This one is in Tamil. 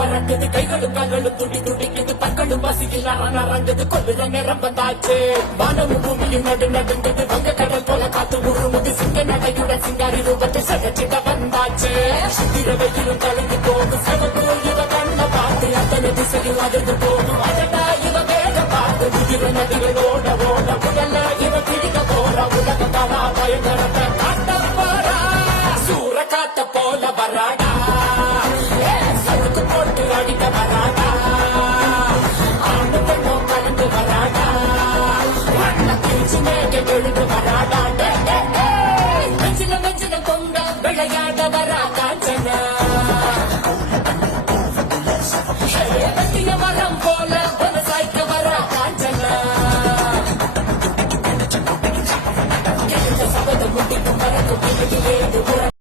பறக்குது கைகளும் கால்களும் துடி துடிக்குது பற்களும் பசியில் நரங்குது கொள்ளுற நேரம் வந்தாச்சு வானமும் பூமியும் நடுங்குது வங்க கடல் போல காத்து உருமுது சிங்க நடையுடன் சிங்காரி ரூபத்தை சகச்சிட வந்தாச்சு சித்திரவையிலும் கலந்து போகும் சிவப்பு இவ கண்ண பார்த்து அத்தனை திசையும் அதிர்ந்து போகும் அதடா இவ வேக பார்த்து உதிர நதிகள் ஓட ஓட உடல்ல இவ பிடிக்க போற உலக தாரா பயங்கரத்தை காட்ட போறா சூற காத்த போல வராடா சவுக்கு போட்டு அடிக்க வராடா ஆண்டு பெண்ணும் கலந்து வராடா வண்ண பிரிச்சு மேக எழுந்து வராடா மெஞ்சில பொங்க விளையாட வரா காஞ்சனா மரம் போல விவசாயிக்க வரா காஞ்சனா சபதம் முடிக்கும் மரக்கும்